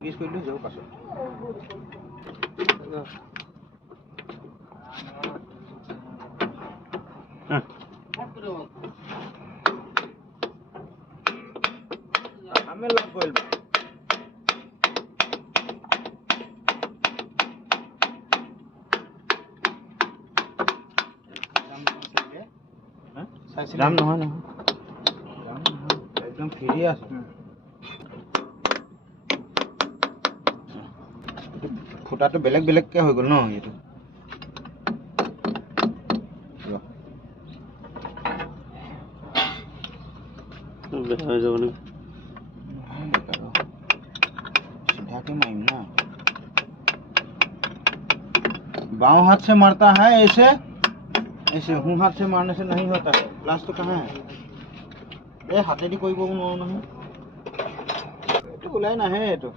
Gis ko dulu jauh pasok. Ambil lah boil. Ram নহয় নহয় একদম ফ্ৰী আছে ফুটাটো বেলেগ বেলেগকে হৈ গ'ল ন এইটো হৈ যাব নে सीधा के माइम ना बाएं हाथ से मारता है ऐसे ऐसे हूँ हाथ से मारने से नहीं होता है ग्लास तो कहाँ है ये हाथे दी कोई वो नहीं तो बुलाए ना है तो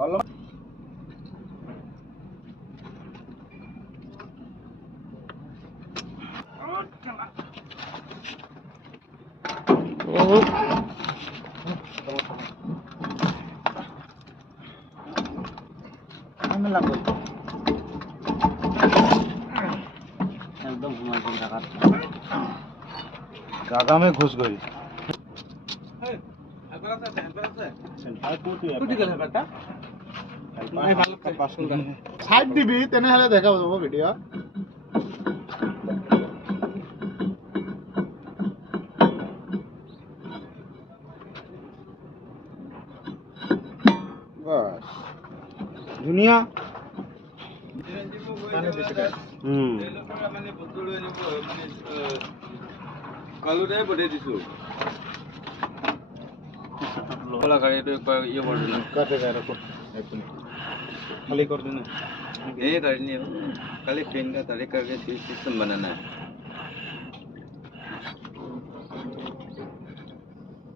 ऑल में लग गई एकदम घुमा के गागा में घुस गई साइड दिबी तेने हले देखा जाबो वीडियो बस दुनिया কালুতে বডে দিছো वाला गाड़ी तो एक बार ये बोल देना कर देगा रखो एक मिनट खाली कर देना ये गाड़ी नहीं खाली पेन का तरीका करके सिस्टम बनाना है